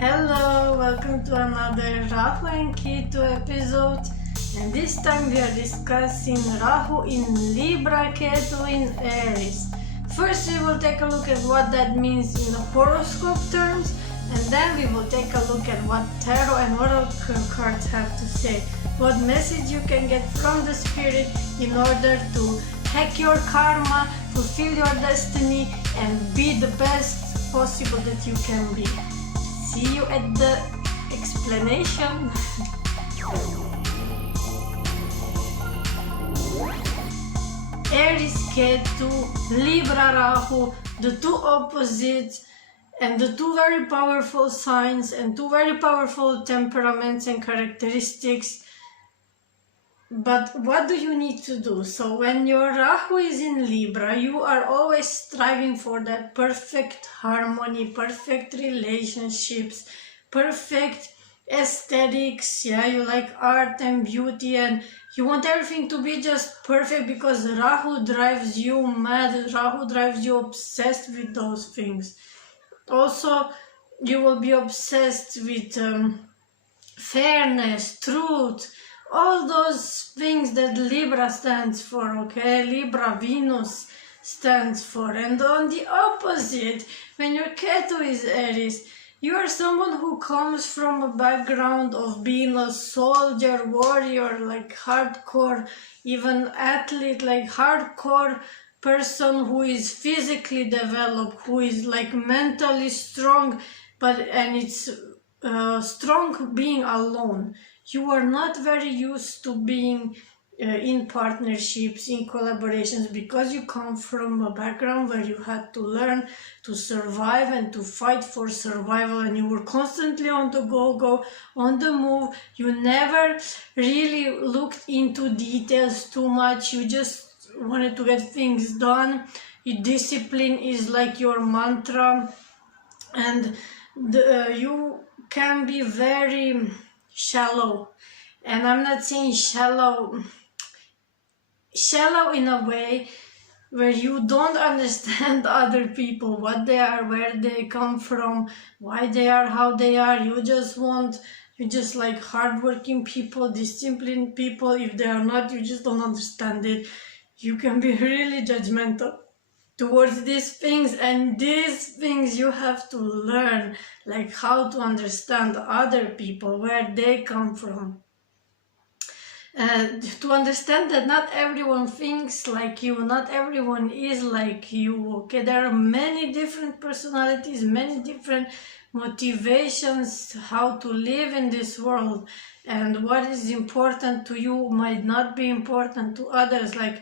Hello, welcome to another Rahu and Ketu episode, and this time we are discussing Rahu in LIBRA Ketu in Aries. First we will take a look at what that means in the horoscope terms, and then we will take a look at what tarot and oracle cards have to say, what message you can get from the spirit in order to hack your karma, fulfill your destiny, and be the best possible that you can be. See you at the explanation. Aries Ketu, Libra Rahu, the two opposites and the two very powerful signs and two very powerful temperaments and characteristics. But what do you need to do? So when your Rahu is in Libra, you are always striving for that perfect harmony, perfect relationships, perfect aesthetics. Yeah, you like art and beauty and you want everything to be just perfect because Rahu drives you mad, Rahu drives you obsessed with those things. Also, you will be obsessed with fairness, truth, all those things that Libra stands for, okay? Libra, Venus stands for. And on the opposite, when your Ketu is Aries, you are someone who comes from a background of being a soldier, warrior, like hardcore, even athlete, like hardcore person who is physically developed, who is like mentally strong, and it's strong being alone. You are not very used to being in partnerships, in collaborations, because you come from a background where you had to learn to survive and to fight for survival, and you were constantly on the go, on the move. You never really looked into details too much. You just wanted to get things done. Your discipline is like your mantra, and you can be very shallow. And I'm not saying shallow in a way where you don't understand other people, what they are, where they come from, why they are, how they are. You just like hardworking people, disciplined people. If they are not, you just don't understand it. You can be really judgmental towards these things, and these things you have to learn, like how to understand other people, where they come from. To understand that not everyone thinks like you, not everyone is like you, okay? There are many different personalities, many different motivations how to live in this world, and what is important to you might not be important to others. Like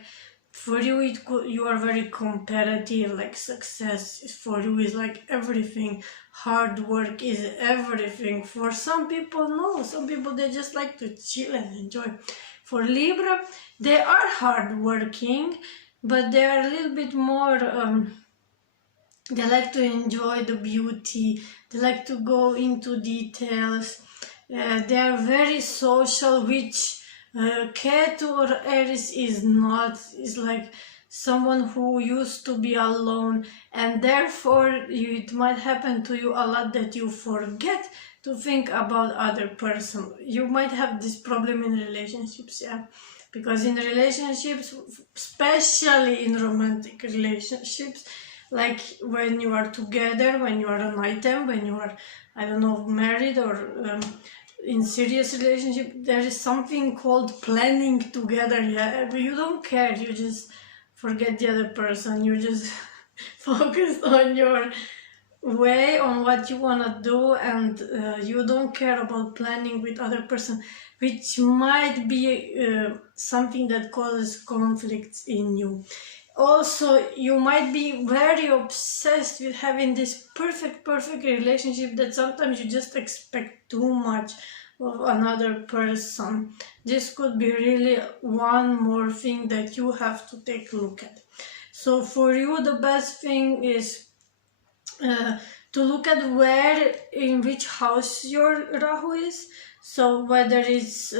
for you, you are very competitive, like success for you is like everything, hard work is everything. For some people, no, some people, they just like to chill and enjoy. For Libra, they are hardworking, but they are a little bit more, they like to enjoy the beauty, they like to go into details, they are very social, which Ketu or Aries is not. Is like someone who used to be alone, and therefore it might happen to you a lot that you forget to think about other person. You might have this problem in relationships, yeah, because in relationships, especially in romantic relationships, like when you are together, when you are an item, when you are, I don't know, married or in serious relationship, there is something called planning together. Yeah, you don't care, you just forget the other person, you just focus on your way, on what you want to do, and you don't care about planning with other person, which might be something that causes conflicts in you. Also, you might be very obsessed with having this perfect relationship that sometimes you just expect too much of another person. This could be really one more thing that you have to take a look at. So for you, the best thing is to look at in which house your Rahu is. So whether it's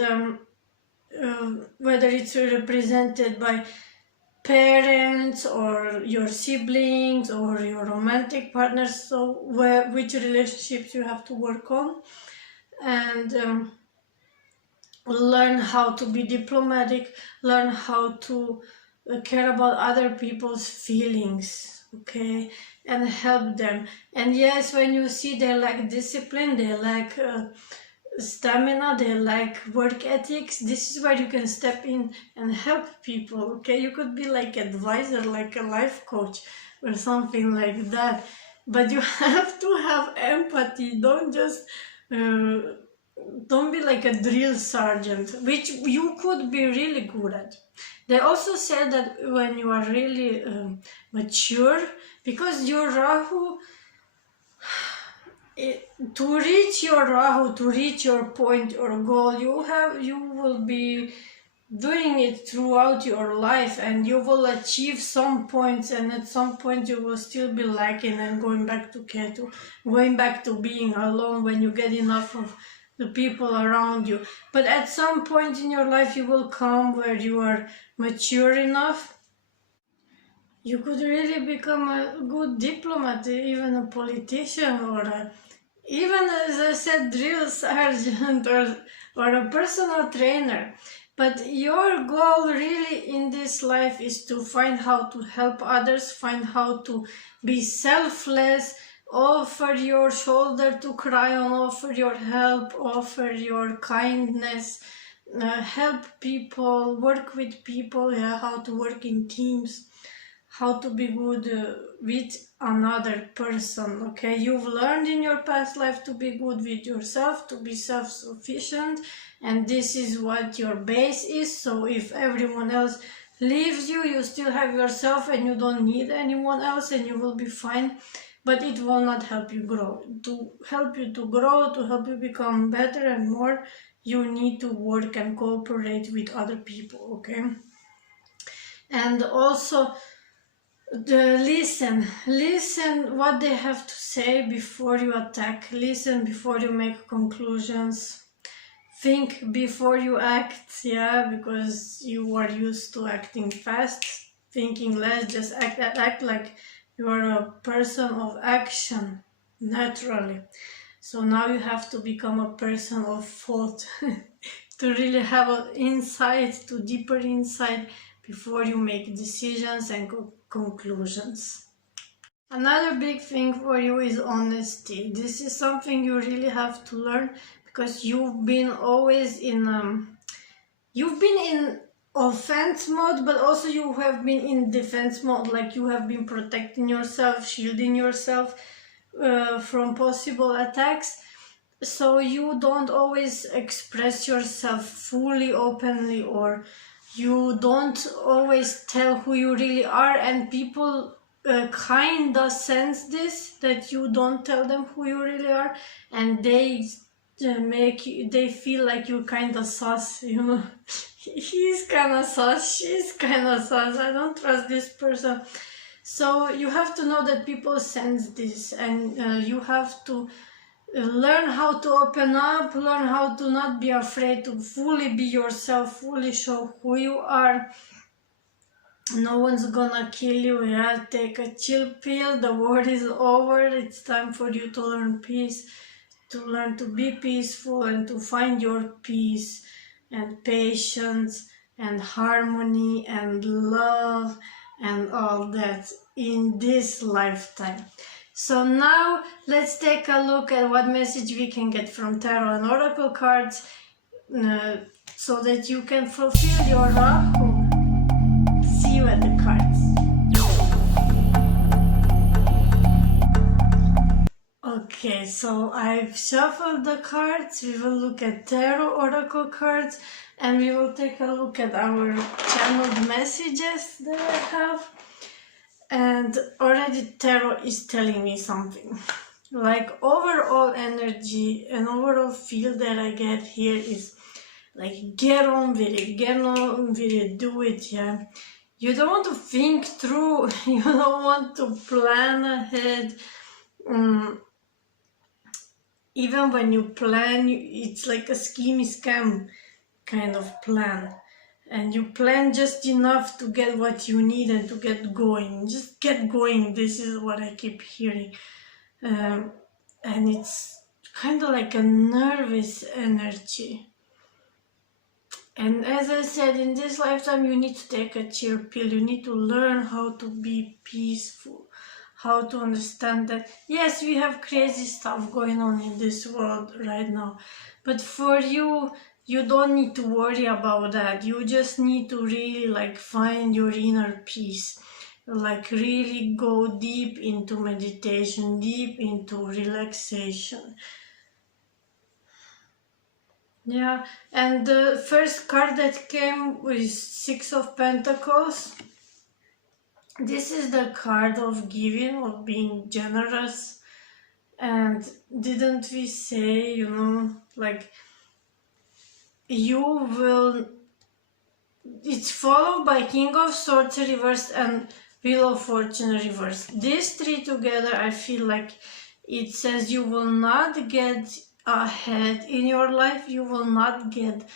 represented by parents or your siblings or your romantic partners, so which relationships you have to work on, and learn how to be diplomatic, learn how to care about other people's feelings, okay, and help them. And yes, when you see they lack discipline, they lack stamina, they lack work ethics, this is where you can step in and help people, okay. You could be like advisor, like a life coach or something like that, but you have to have empathy. Don't just don't be like a drill sergeant, which you could be really good at. They also said that when you are really mature, because your Rahu, to reach your Rahu, to reach your point or goal, you will be doing it throughout your life, and you will achieve some points, and at some point you will still be lacking and going back to Ketu, going back to being alone when you get enough of the people around you. But at some point in your life you will come where you are mature enough. You could really become a good diplomat, even a politician, or even, as I said, drill sergeant or a personal trainer. But your goal really in this life is to find how to help others, find how to be selfless, offer your shoulder to cry on, offer your help, offer your kindness, help people, work with people, yeah, how to work in teams, how to be good with another person, okay. You've learned in your past life to be good with yourself, to be self-sufficient, and this is what your base is. So if everyone else leaves you, you still have yourself and you don't need anyone else, and you will be fine. But it will not help you grow. To help you to grow, to help you become better and more, you need to work and cooperate with other people, okay. And also listen what they have to say before you attack. Listen before you make conclusions. Think before you act, yeah, because you are used to acting fast, thinking less, just act like you are a person of action naturally. So now you have to become a person of thought to really have an insight, to deeper insight before you make decisions and conclusions. Another big thing for you is honesty. This is something you really have to learn, because you've been always in offense mode, but also you have been in defense mode, like you have been protecting yourself, shielding yourself from possible attacks. So you don't always express yourself fully, openly, or you don't always tell who you really are, and people kinda sense this, that you don't tell them who you really are, and they feel like you're kinda sus, you know. He's kinda sus, she's kinda sus, I don't trust this person. So you have to know that people sense this, and you have to learn how to open up, learn how to not be afraid to fully be yourself, fully show who you are. No one's gonna kill you, yeah. Take a chill pill, the war is over, it's time for you to learn peace, to learn to be peaceful, and to find your peace and patience and harmony and love and all that in this lifetime. So now let's take a look at what message we can get from tarot and oracle cards, so that you can fulfill your Rahu. See you at the cards. Okay, so I've shuffled the cards. We will look at tarot oracle cards, and we will take a look at our channeled messages that I have. And already tarot is telling me something. Like overall energy and overall feel that I get here is like, get on with it, do it, yeah. You don't want to think through, you don't want to plan ahead. Even when you plan, it's like a scheme scam kind of plan. and you plan just enough to get what you need and to get going. Just get going. This is what I keep hearing. And it's kind of like a nervous energy. And as I said, in this lifetime, you need to take a chill pill. You need to learn how to be peaceful, how to understand that, yes, we have crazy stuff going on in this world right now. But for you, you don't need to worry about that. You just need to really like find your inner peace. Like really go deep into meditation, deep into relaxation. Yeah, and the first card that came was Six of Pentacles. This is the card of giving, of being generous. And didn't we say, you know, like you will, it's followed by King of Swords reversed and Wheel of Fortune reversed. These three together, I feel like it says you will not get ahead in your life. You will not get,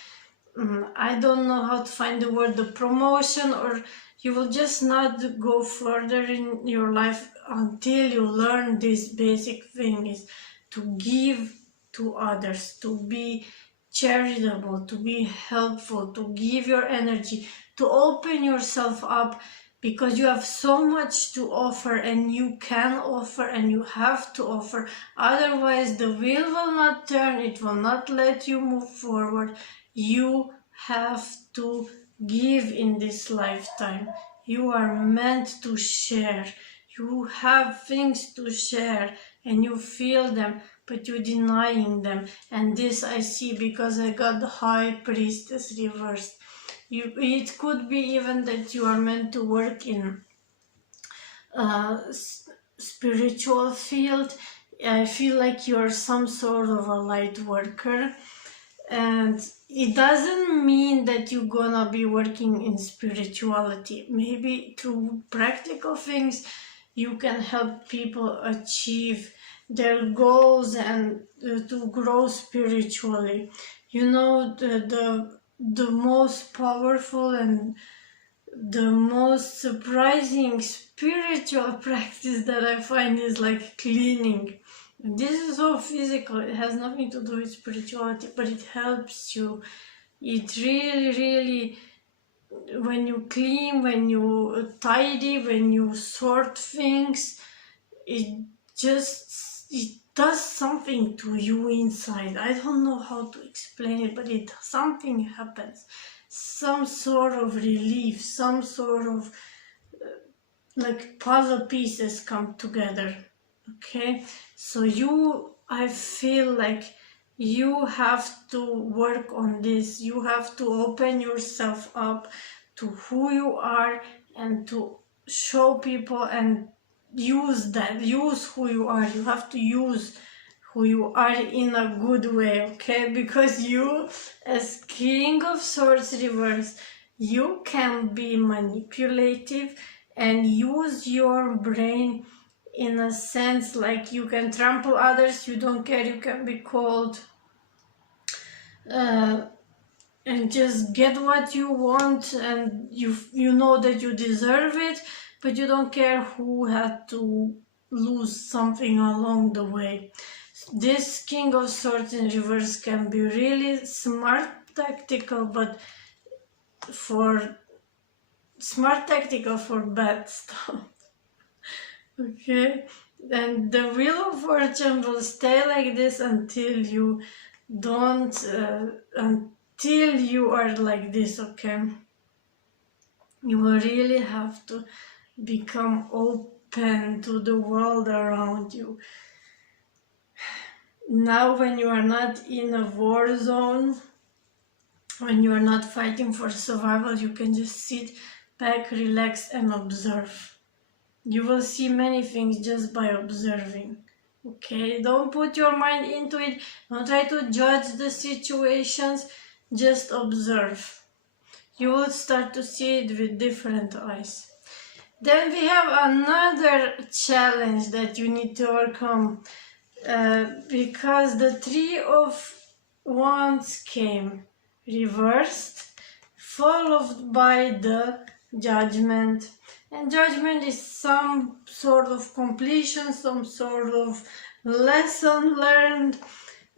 I don't know how to find the word, the promotion, or you will just not go further in your life until you learn this basic thing, is to give to others, to be charitable, to be helpful, to give your energy, to open yourself up, because you have so much to offer, and you can offer and you have to offer. Otherwise the wheel will not turn, it will not let you move forward. You have to give in this lifetime. You are meant to share. You have things to share and you feel them, but you're denying them. And this I see because I got the High Priestess reversed. It could be even that you are meant to work in spiritual field. I feel like you're some sort of a light worker, and it doesn't mean that you're gonna be working in spirituality. Maybe through practical things you can help people achieve their goals and to grow spiritually. You know, the most powerful and the most surprising spiritual practice that I find is like cleaning. This is so physical, it has nothing to do with spirituality, but it helps you. It really, when you clean, when you tidy, when you sort things, it does something to you inside. I don't know how to explain it, but something happens. Some sort of relief, some sort of like puzzle pieces come together. Okay, so I feel like you have to work on this. You have to open yourself up to who you are and to show people and use who you are. You have to use who you are in a good way, okay? Because you, as King of Swords reverse, you can be manipulative and use your brain in a sense, like you can trample others, you don't care, you can be cold and just get what you want, and you know that you deserve it, but you don't care who had to lose something along the way. This King of Swords in reverse can be really smart tactical, but for bad stuff. Okay, and the Wheel of Fortune will stay like this until you don't, until you are like this, okay? You will really have to become open to the world around you. Now when you are not in a war zone, when you are not fighting for survival, you can just sit back, relax and observe. You will see many things just by observing. Okay, don't put your mind into it, don't try to judge the situations, just observe. You will start to see it with different eyes. Then we have another challenge that you need to overcome, because the Three of Wands came reversed, followed by the judgment. And judgment is some sort of completion, some sort of lesson learned.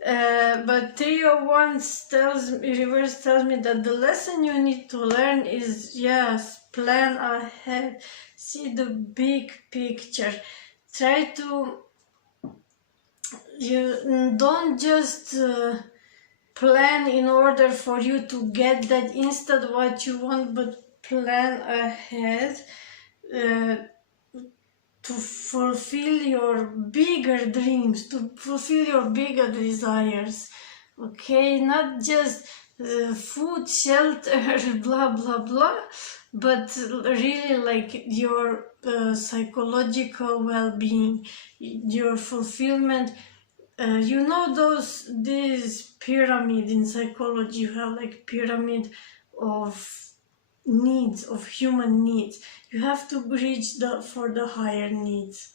But Three of Wands reverse tells me that the lesson you need to learn is, yes, plan ahead, see the big picture. Try to, you don't just plan in order for you to get that instant what you want, but plan ahead to fulfill your bigger dreams, to fulfill your bigger desires. Okay, not just food, shelter, blah blah blah, but really like your psychological well-being, your fulfillment. You know this pyramid in psychology, you have like pyramid of needs, of human needs. You have to reach for the higher needs.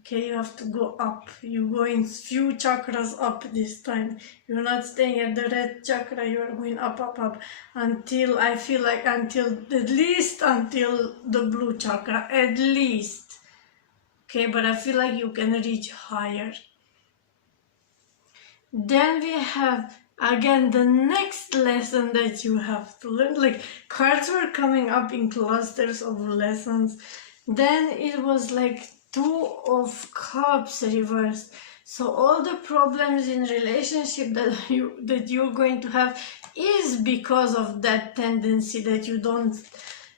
Okay, you have to go up. You go in few chakras up this time. You're not staying at the red chakra, you're going up, up, up until, I feel like, until at least until the blue chakra, at least. Okay, but I feel like you can reach higher. Then we have again the next lesson that you have to learn. Like cards were coming up in clusters of lessons. Then it was like Two of Cups reversed. So all the problems in relationship that you're going to have is because of that tendency that you don't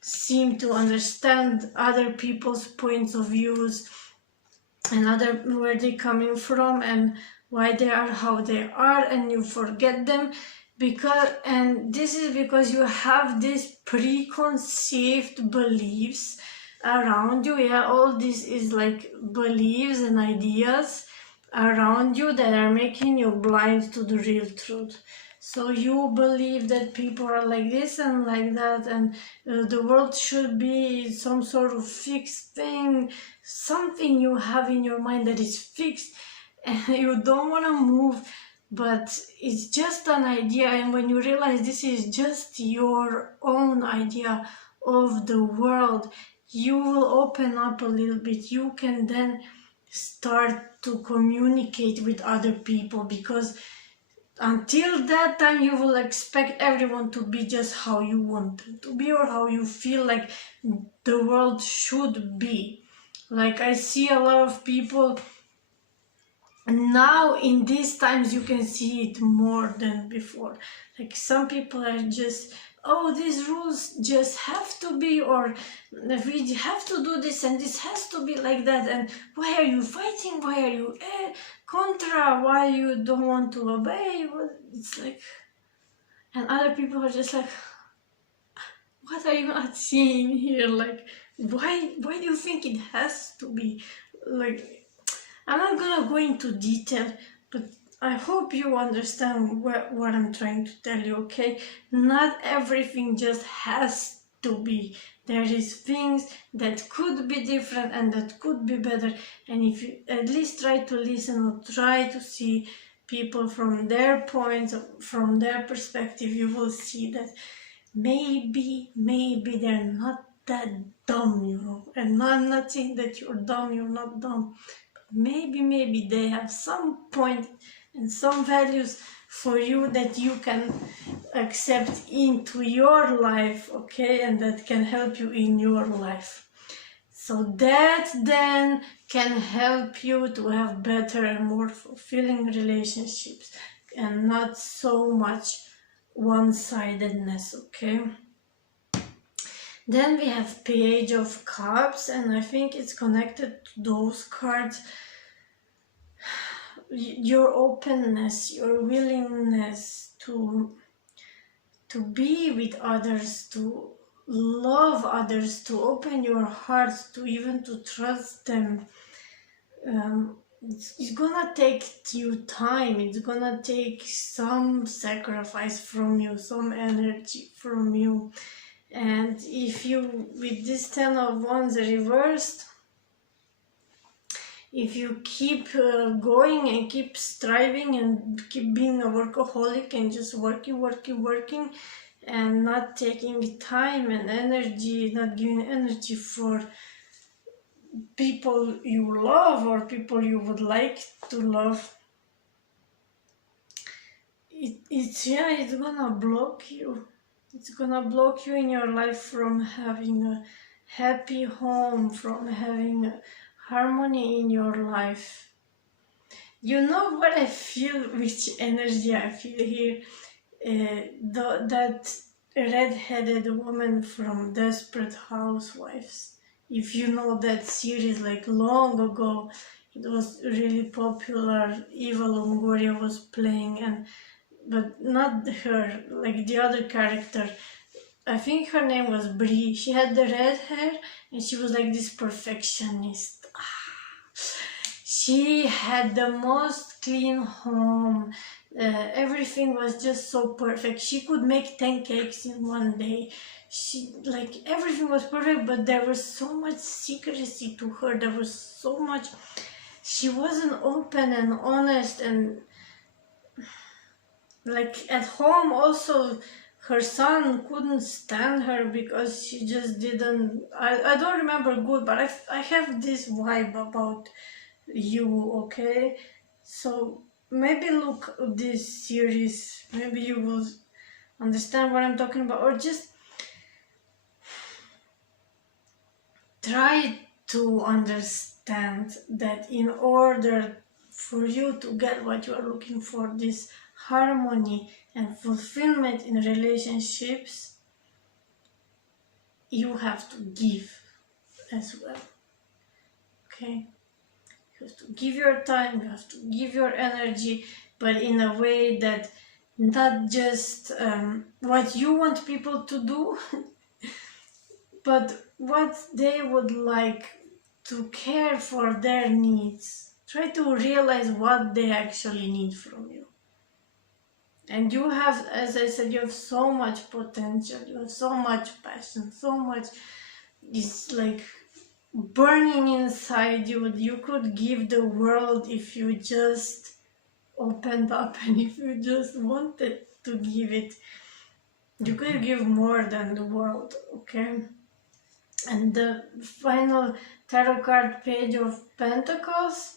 seem to understand other people's points of views and where they're coming from and why they are how they are, and you forget them and this is because you have these preconceived beliefs around you. Yeah, all this is like beliefs and ideas around you that are making you blind to the real truth. So you believe that people are like this and like that, and the world should be some sort of fixed thing, something you have in your mind that is fixed and you don't want to move, but it's just an idea. And when you realize this is just your own idea of the world, you will open up a little bit. You can then start to communicate with other people, because until that time you will expect everyone to be just how you want them to be or how you feel like the world should be. Like I see a lot of people now in these times, you can see it more than before. Like some people are just, oh, these rules just have to be, or we have to do this and this has to be like that, and why are you fighting, why are you contra, why you don't want to obey. It's like, and other people are just like, what are you not seeing here? Like, why do you think it has to be like? I'm not gonna go into detail, but I hope you understand what I'm trying to tell you, okay? Not everything just has to be. There is things that could be different and that could be better. And if you at least try to listen or try to see people from their points, from their perspective, you will see that maybe they're not that dumb, you know? And I'm not saying that you're dumb, you're not dumb. Maybe they have some point and some values for you that you can accept into your life, okay, and that can help you in your life. So that then can help you to have better and more fulfilling relationships and not so much one-sidedness, okay? Then we have Page of Cups, and I think it's connected to those cards. Your openness, your willingness to be with others, to love others, to open your heart, to even to trust them. It's gonna take you time, it's gonna take some sacrifice from you, some energy from you. And if you, with this 10 of Wands reversed, if you keep going and keep striving and keep being a workaholic and just working, and not taking time and energy, not giving energy for people you love or people you would like to love, it's gonna block you. It's gonna block you in your life from having a happy home, from having harmony in your life. You know what I feel, which energy I feel here? That red-headed woman from Desperate Housewives. If you know that series, like long ago, it was really popular. Eva Longoria was playing, but not her, like the other character. I think her name was Brie. She had the red hair and she was like this perfectionist. She had the most clean home. Everything was just so perfect. She could make 10 cakes in one day. Everything was perfect, but there was so much secrecy to her. There was so much. She wasn't open and honest, and like at home also her son couldn't stand her because she just didn't. I don't remember good, but I have this vibe about you, okay? So maybe look at this series, maybe you will understand what I'm talking about, or just try to understand that in order for you to get what you are looking for, this harmony and fulfillment in relationships, you have to give as well, okay? You have to give your time, you have to give your energy, but in a way that not just what you want people to do, but what they would like, to care for their needs. Try to realize what they actually need from you. And you have, as I said, you have so much potential, you have so much passion, so much is like burning inside you. You could give the world if you just opened up and if you just wanted to give it. You could give more than the world, okay? And the final tarot card page of Pentacles,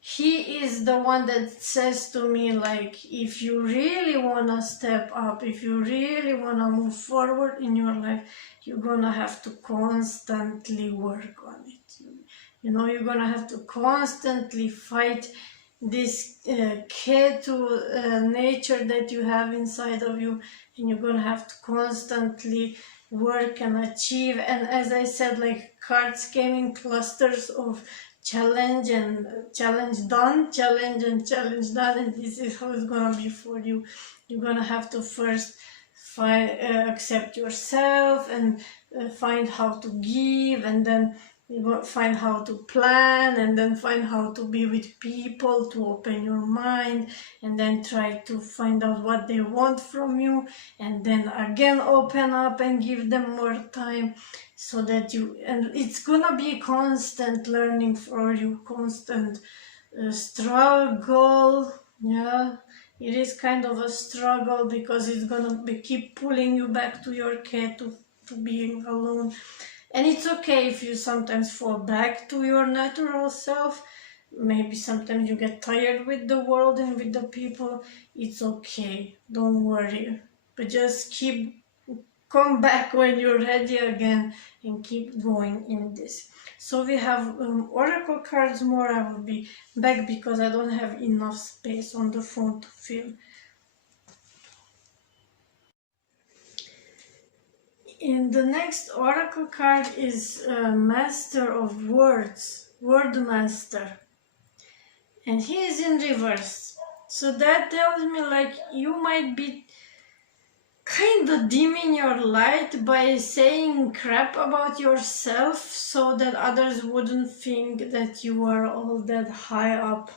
he is the one that says to me, like, if you really want to step up, if you really want to move forward in your life, you're gonna have to constantly work on it. You know, you're gonna have to constantly fight this Ketu nature that you have inside of you, and you're gonna have to constantly work and achieve. And as I said, like, cards came in clusters of challenge and challenge done, challenge and challenge done, and this is how it's gonna be for you. You're gonna have to first accept yourself and find how to give, and then you find how to plan, and then find how to be with people, to open your mind, and then try to find out what they want from you, and then again open up and give them more time, so that and it's gonna be constant learning for you, constant struggle. Yeah, it is kind of a struggle, because it's gonna keep pulling you back to your cat, to being alone. And it's okay if you sometimes fall back to your natural self. Maybe sometimes you get tired with the world and with the people. It's okay, don't worry, but just come back when you're ready again, and keep going in this. So we have oracle cards more. I will be back because I don't have enough space on the phone to fill. In the next oracle card is Master of Words, Word Master, and he is in reverse. So that tells me, like, you might be kind of dimming your light by saying crap about yourself, so that others wouldn't think that you are all that high up.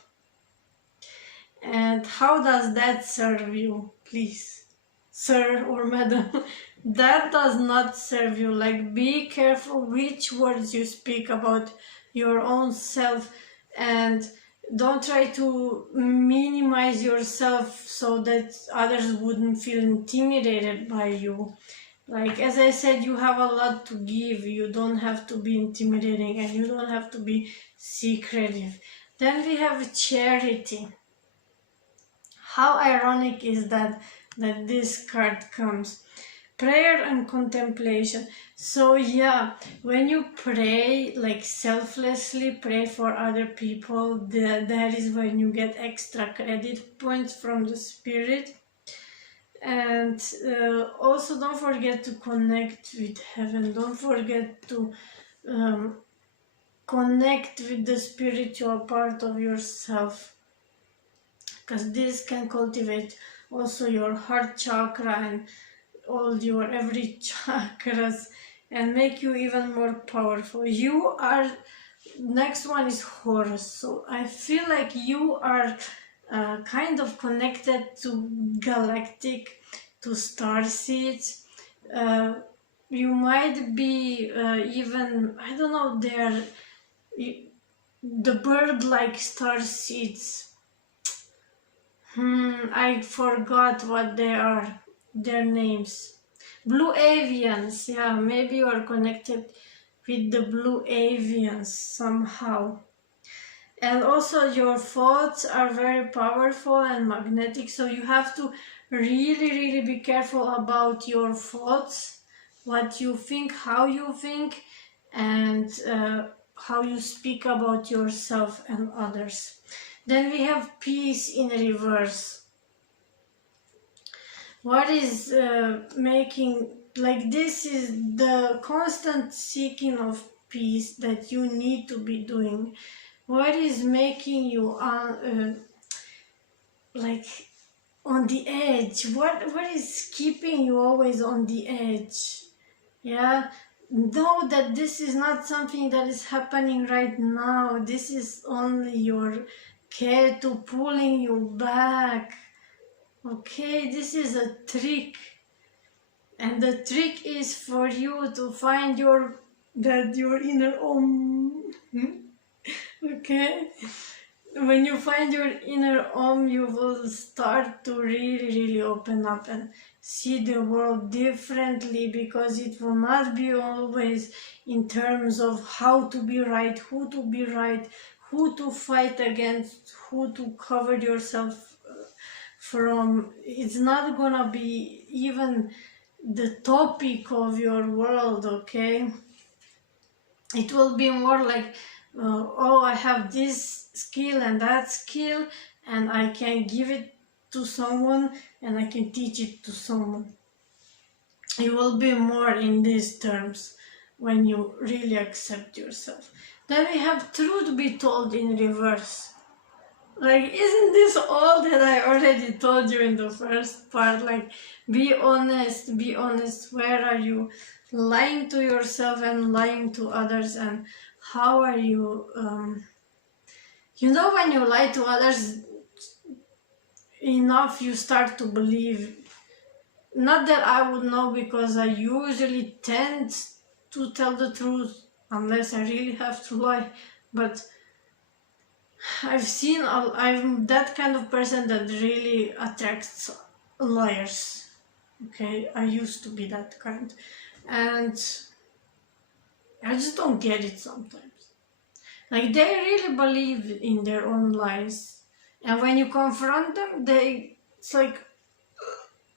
And how does that serve you, please, sir or madam? That does not serve you. Like, be careful which words you speak about your own self, and don't try to minimize yourself so that others wouldn't feel intimidated by you. Like, as I said, you have a lot to give. You don't have to be intimidating, and you don't have to be secretive. Then we have charity. How ironic is that this card comes? Prayer and contemplation. So yeah, when you pray, like selflessly pray for other people, that is when you get extra credit points from the spirit. And also don't forget to connect with heaven. Don't forget to connect with the spiritual part of yourself, because this can cultivate also your heart chakra and all your every chakras and make you even more powerful. You are, next one is Horus. So I feel like you are kind of connected to galactic, to star seeds. You might be even, I don't know, they're the bird-like star seeds. I forgot what they are, their names. Blue avians, yeah, maybe you are connected with the blue avians somehow. And also your thoughts are very powerful and magnetic, so you have to really be careful about your thoughts, what you think, and how you speak about yourself and others. Then we have peace in reverse. What is making, like, this is the constant seeking of peace that you need to be doing. What is making you like on the edge? What is keeping you always on the edge? Yeah, know that this is not something that is happening right now. This is only your Ketu pulling you back. Okay, this is a trick, and the trick is for you to find your inner okay, when you find your inner you will start to really open up and see the world differently, because it will not be always in terms of how to be right, who to be right, who to fight against, who to cover yourself from. It's not gonna be even the topic of your world, okay? It will be more like, oh, I have this skill and that skill, and I can give it to someone and I can teach it to someone. It will be more in these terms when you really accept yourself. Then we have truth be told in reverse. Like, isn't this all that I already told you in the first part? Like, be honest, where are you lying to yourself and lying to others, and how are you, when you lie to others enough, you start to believe. Not that I would know, because I usually tend to tell the truth unless I really have to lie, but I'm that kind of person that really attracts liars. Okay, I used to be that kind, and I just don't get it sometimes. Like, they really believe in their own lies, and when you confront them, it's like,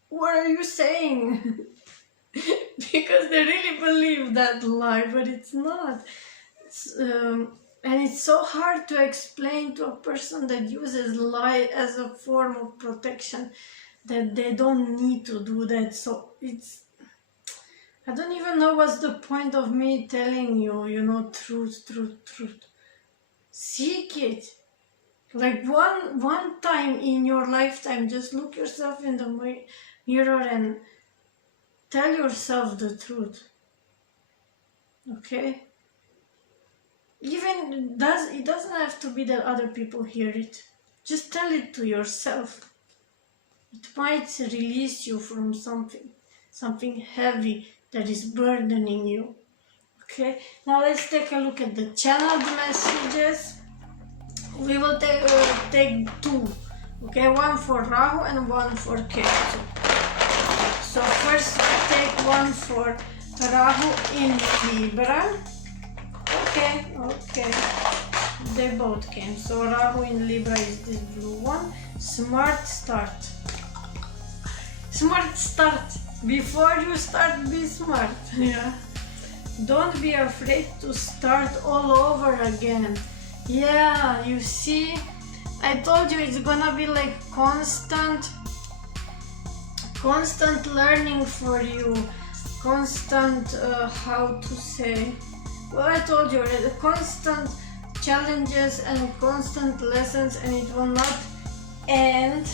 what are you saying? Because they really believe that lie, but it's not. And it's so hard to explain to a person that uses lie as a form of protection that they don't need to do that. So I don't even know what's the point of me telling you, truth. Seek it. Like, one time in your lifetime, just look yourself in the mirror and tell yourself the truth. Okay? Even it doesn't have to be that other people hear it. Just tell it to yourself. It might release you from something heavy that is burdening you. Okay, now let's take a look at the channeled messages. We will take two. Okay, one for Rahu and one for Ketu. So first take one for Rahu in Libra. Okay, they both came. So Rahu in Libra is this blue one. Smart start. Smart start. Before you start, be smart. Yeah. Don't be afraid to start all over again. Yeah, you see, I told you it's gonna be like constant learning for you. Constant, how to say, well, I told you already, constant challenges and constant lessons, and it will not end.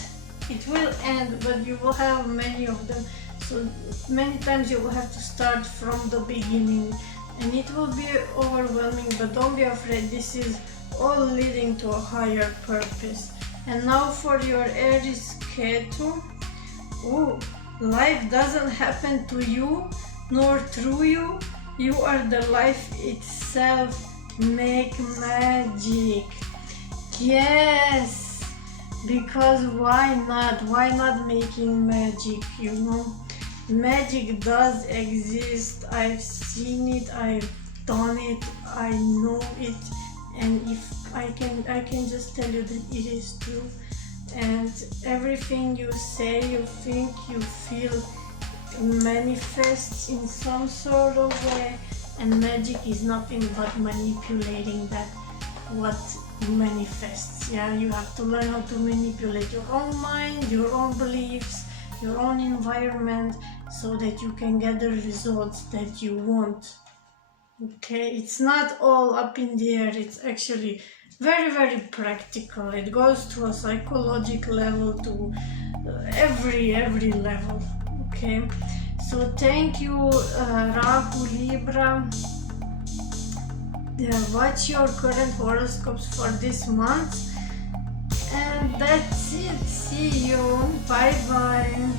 It will end, but you will have many of them. So many times you will have to start from the beginning, and it will be overwhelming, but don't be afraid. This is all leading to a higher purpose. And now for your Aries Ketu. Ooh, life doesn't happen to you nor through you. You are the life itself. Make magic. Yes, because why not? Why not making magic, you know? Magic does exist. I've seen it, I've done it, I know it, and if I can just tell you that it is true. And everything you say, you think, you feel manifests in some sort of way, and magic is nothing but manipulating that what manifests. Yeah, you have to learn how to manipulate your own mind, your own beliefs, your own environment, so that you can get the results that you want. Okay, it's not all up in the air. It's actually very, very practical. It goes to a psychological level, to every level. Okay, so thank you, Rahu Libra. Watch your current horoscopes for this month, and that's it. See you. Bye bye.